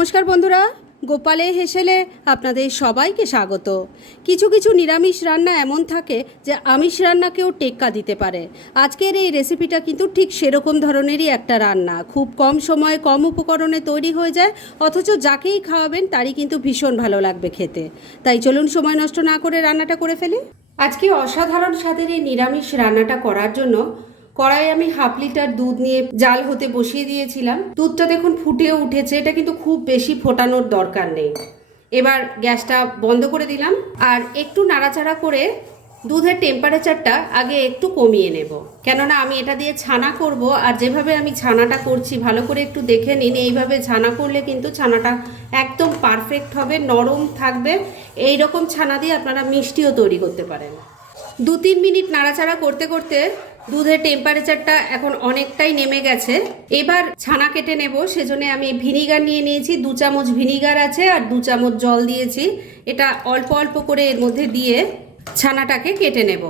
নমস্কার বন্ধুরা, গোপালে হেসেলে আপনাদের সবাইকে স্বাগত। কিছু কিছু নিরামিষ রান্না এমন থাকে যে আমিষ রান্নাকেও টেক্কা দিতে পারে। আজকের এই রেসিপিটা কিন্তু ঠিক সেরকম ধরনেরই একটা রান্না। খুব কম সময়ে কম উপকরণে তৈরি হয়ে যায়, অথচ যাকেই খাওয়াবেন তারই কিন্তু ভীষণ ভালো লাগবে খেতে। তাই চলুন সময় নষ্ট না করে রান্নাটা করে ফেলি। আজকে অসাধারণ স্বাদের এই নিরামিষ রান্নাটা করার জন্য কড়াই আমি হাফ লিটার দুধ নিয়ে জাল হতে বসিয়ে দিয়েছিলাম। দুধটা দেখুন ফুটেও উঠেছে, এটা কিন্তু খুব বেশি ফোটানোর দরকার নেই। এবার গ্যাসটা বন্ধ করে দিলাম আর একটু নাড়াচাড়া করে দুধের টেম্পারেচারটা আগে একটু কমিয়ে নেব। কেননা আমি এটা দিয়ে ছানা করব আর যেভাবে আমি ছানাটা করছি, ভালো করে একটু দেখে নিন, এইভাবে ছানা করলে কিন্তু ছানাটা একদম পারফেক্ট হবে, নরম থাকবে। এই রকম ছানা দিয়ে আপনারা মিষ্টিও তৈরি করতে পারেন। দু তিন মিনিট নাড়াচাড়া করতে করতে দুধের টেম্পারেচারটা এখন অনেকটাই নেমে গেছে। এবার ছানা কেটে নেব, সেজন্য আমি ভিনিগার নিয়ে নিয়েছি। দু চামচ ভিনিগার আছে আর দু চামচ জল দিয়েছি। এটা অল্প অল্প করে এর মধ্যে দিয়ে ছানাটাকে কেটে নেব।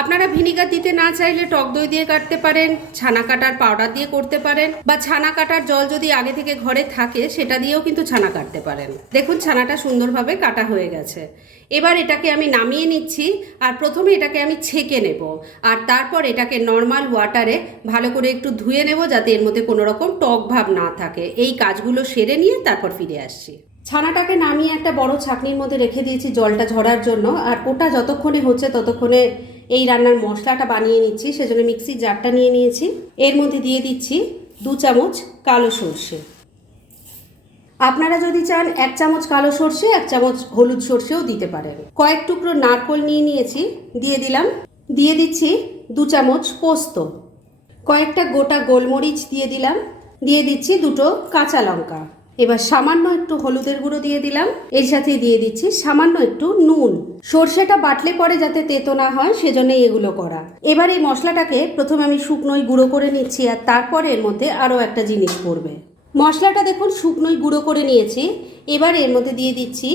আপনারা ভিনিগার দিতে না চাইলে টক দই দিয়ে কাটতে পারেন, ছানা কাটার পাউডার দিয়ে করতে পারেন, বা ছানা কাটার জল যদি আগে থেকে ঘরে থাকে, সেটা দিয়েও কিন্তু ছানা কাটতে পারেন। দেখুন, ছানাটা সুন্দরভাবে কাটা হয়ে গেছে। এবার এটাকে আমি নামিয়ে নিচ্ছি, আর প্রথমে এটাকে আমি ছেঁকে নেব। আর তারপর এটাকে নর্মাল ওয়াটারে ভালো করে একটু ধুয়ে নেব, যাতে এর মধ্যে কোনো রকম টক ভাব না থাকে। এই কাজগুলো সেরে নিয়ে তারপর ফিরে আসছি। ছানাটাকে নামিয়ে একটা বড় ছাকনির মধ্যে রেখে দিয়েছি জলটা ঝরার জন্য। আর ওটা যতক্ষণে হচ্ছে ততক্ষণে এই রান্নার মশলাটা বানিয়ে নিচ্ছি, সেজন্য মিক্সির জারটা নিয়ে নিয়েছি। এর মধ্যে দিয়ে দিচ্ছি দু চামচ কালো সর্ষে। আপনারা যদি চান এক চামচ কালো সর্ষে, এক চামচ হলুদ সর্ষেও দিতে পারেন। কয়েক টুকরো নারকোল নিয়ে নিয়েছি, দিয়ে দিলাম। দিয়ে দিচ্ছি দু চামচ পোস্ত। কয়েকটা গোটা গোলমরিচ দিয়ে দিলাম। দিয়ে দিচ্ছি দুটো কাঁচা লঙ্কা। এবার সামান্য একটু হলুদের গুঁড়ো দিয়ে দিলাম। এর সাথে দিয়ে দিচ্ছি সামান্য একটু নুন। সর্ষেটা বাটলে পরে যাতে তেতো না হয়, সেজন্যই এগুলো করা। এবার এই মশলাটাকে প্রথমে আমি শুকনোই গুঁড়ো করে নিচ্ছি, আর তারপরে এর মধ্যে আরও একটা জিনিস পড়বে। মশলাটা দেখুন শুকনোই গুঁড়ো করে নিয়েছি। এবার এর মধ্যে দিয়ে দিচ্ছি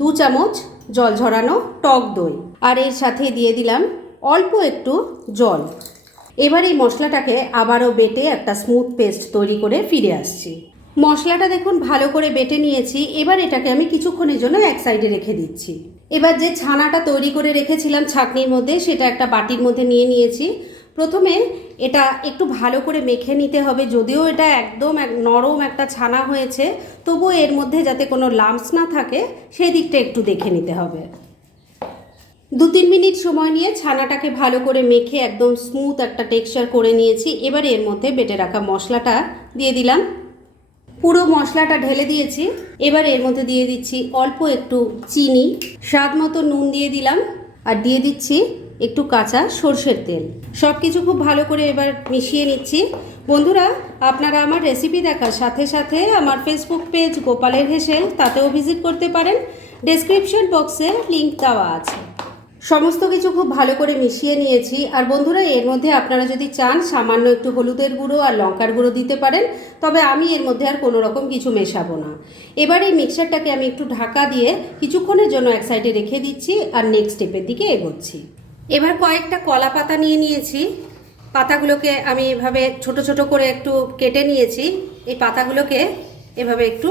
দু চামচ জল ঝরানো টক দই। আর এর সাথে দিয়ে দিলাম অল্প একটু জল। এবার এই মশলাটাকে আবারও বেটে একটা স্মুথ পেস্ট তৈরি করে ফিরে আসছি। মশলাটা দেখুন ভালো করে বেটে নিয়েছি। এবার এটাকে আমি কিছুক্ষণের জন্য এক সাইডে রেখে দিচ্ছি। এবার যে ছানাটা তৈরি করে রেখেছিলাম ছাকনির মধ্যে, সেটা একটা বাটির মধ্যে নিয়ে নিয়েছি। প্রথমে এটা একটু ভালো করে মেখে নিতে হবে। যদিও এটা একদম এক নরম একটা ছানা হয়েছে, তবুও এর মধ্যে যাতে কোনো লাম্পস না থাকে, সেই দিকটা একটু দেখে নিতে হবে। দু তিন মিনিট সময় নিয়ে ছানাটাকে ভালো করে মেখে একদম স্মুথ একটা টেক্সচার করে নিয়েছি। এবার এর মধ্যে বেটে রাখা মশলাটা দিয়ে দিলাম। পুরো মশলাটা ঢেলে দিয়েছি। এবার এর মধ্যে দিয়ে দিচ্ছি অল্প একটু চিনি। স্বাদ মতো নুন দিয়ে দিলাম আর দিয়ে দিচ্ছি একটু কাঁচা সর্ষের তেল। সব কিছু খুব ভালো করে এবার মিশিয়ে নিচ্ছি। বন্ধুরা, আপনারা আমার রেসিপি দেখার সাথে সাথে আমার ফেসবুক পেজ গোপালের হেসেল, তাতেও ভিজিট করতে পারেন। ডেসক্রিপশন বক্সে লিংক দেওয়া আছে। সমস্ত কিছু খুব ভালো করে মিশিয়ে নিয়েছি। আর বন্ধুরা, এর মধ্যে আপনারা যদি চান, সামান্য একটু হলুদের গুঁড়ো আর লঙ্কার গুঁড়ো দিতে পারেন, তবে আমি এর মধ্যে আর কোনো রকম কিছু মেশাবো না। এবার এই মিক্সারটাকে আমি একটু ঢাকা দিয়ে কিছুক্ষণের জন্য এক সাইডে রেখে দিচ্ছি আর নেক্সট স্টেপের দিকে এগোচ্ছি। এবার কয়েকটা কলা পাতা নিয়ে নিয়েছি। পাতাগুলোকে আমি এভাবে ছোট ছোট করে একটু কেটে নিয়েছি। এই পাতাগুলোকে এভাবে একটু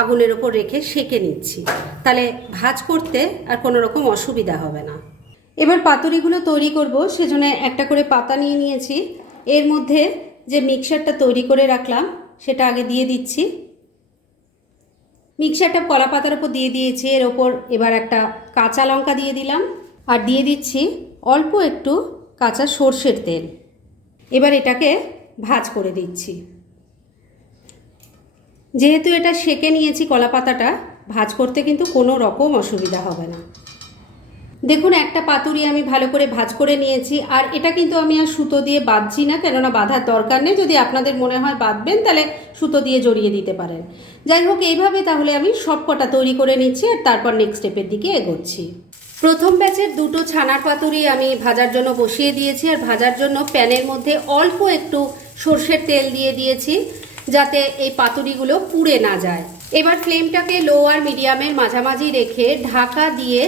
আগুনের ওপর রেখে সেকে নিচ্ছি। তাহলে ভাজ করতে আর কোনো রকম অসুবিধা হবে না। এবার পাতুরিগুলো তৈরি করব, সেজন্য একটা করে পাতা নিয়ে নিয়েছি। এর মধ্যে যে মিক্সারটা তৈরি করে রাখলাম, সেটা আগে দিয়ে দিচ্ছি। মিক্সারটা কলা পাতার ওপর দিয়ে দিয়েছি, এর ওপর এবার একটা কাঁচা লঙ্কা দিয়ে দিলাম। আর দিয়ে দিচ্ছি অল্প একটু কাঁচা সর্ষের তেল। এবার এটাকে ভাজ করে দিচ্ছি। যেহেতু এটা সেকে নিয়েছি কলা পাতাটা, ভাজ করতে কিন্তু কোনো রকম অসুবিধা হবে না। দেখুন, একটা পাতুরি আমি ভালো করে ভাজ করে নিয়েছি, আর এটা কিন্তু আমি আর সুতো দিয়ে বাঁধছি না, কেননা বাঁধার দরকার নেই। যদি আপনাদের মনে হয় বাঁধবেন, তাহলে সুতো দিয়ে জড়িয়ে দিতে পারেন। যাই হোক, এইভাবে তাহলে আমি সব কটা তৈরি করে নিচ্ছি, আর তারপর নেক্সট স্টেপের দিকে এগোচ্ছি। প্রথম ব্যাচের দুটো ছানার পাতুরি আমি ভাজার জন্য বসিয়ে দিয়েছি, আর ভাজার জন্য প্যানের মধ্যে অল্প একটু সর্ষের তেল দিয়ে দিয়েছি, যাতে এই পাতুরিগুলো পুড়ে না যায়। এবার ফ্লেমটাকে লো আর মিডিয়ামের মাঝামাঝি রেখে ঢাকা দিয়ে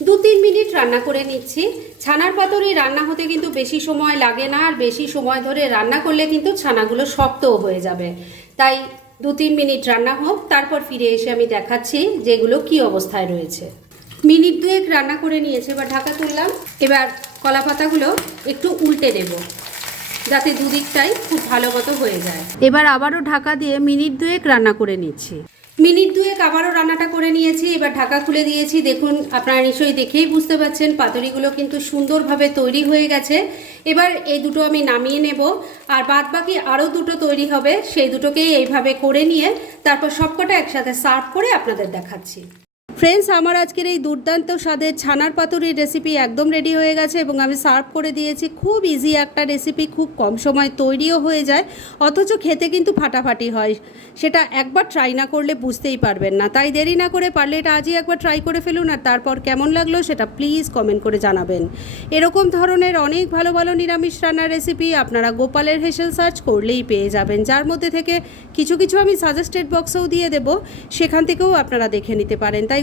দু তিন মিনিট রান্না করে নিচ্ছি। ছানার পাতুরি রান্না হতে কিন্তু বেশি সময় লাগে না, আর বেশি সময় ধরে রান্না করলে কিন্তু ছানাগুলো শক্তও হয়ে যাবে। তাই দু তিন মিনিট রান্না হোক, তারপর ফিরে এসে আমি দেখাচ্ছি যেগুলো কি অবস্থায় রয়েছে। মিনিট দুয়েক রান্না করে নিয়েছে এবার ঢাকা তুললাম। এবার কলা পাতাগুলো একটু উল্টে দেব, যাতে দুদিকটাই খুব ভালো মতো হয়ে যায়। এবার আবারও ঢাকা দিয়ে মিনিট দুয়েক রান্না করে নিচ্ছি। মিনিট দুয়েক আবারও রান্নাটা করে নিয়েছি, এবার ঢাকা খুলে দিয়েছি। দেখুন, আপনারা নিশ্চয়ই দেখেই বুঝতে পারছেন, পাতুরিগুলো কিন্তু সুন্দরভাবে তৈরি হয়ে গেছে। এবার এই দুটো আমি নামিয়ে নেব, আর বাদ বাকি আরও দুটো তৈরি হবে। সেই দুটোকেই এইভাবে করে নিয়ে তারপর সবকটা একসাথে সার্ভ করে আপনাদের দেখাচ্ছি। ফ্রেন্ডস আমার আজকের এই দুর্দান্ত স্বাদের ছানার পাতুরির রেসিপি একদম রেডি হয়ে গেছে এবং আমি সার্ভ করে দিয়েছি। খুব ইজি একটা রেসিপি খুব কম সময় তৈরিও হয়ে যায়, অথচ খেতে কিন্তু ফাটাফাটি হয়। সেটা একবার ট্রাই না করলে বুঝতেই পারবেন না। তাই দেরি না করে পারলে এটা আজই একবার ট্রাই করে ফেলুন আর তারপর কেমন লাগল সেটা প্লিজ কমেন্ট করে জানাবেন। এরকম ধরনের অনেক ভালো ভালো নিরামিষ রান্নার রেসিপি আপনারা গোপালের হেসেল সার্চ করলেই পেয়ে যাবেন। যার মধ্যে থেকে কিছু কিছু আমি সাজেস্টেড বক্সেও দিয়ে দেব, সেখান থেকেও আপনারা দেখে নিতে পারেন। তাই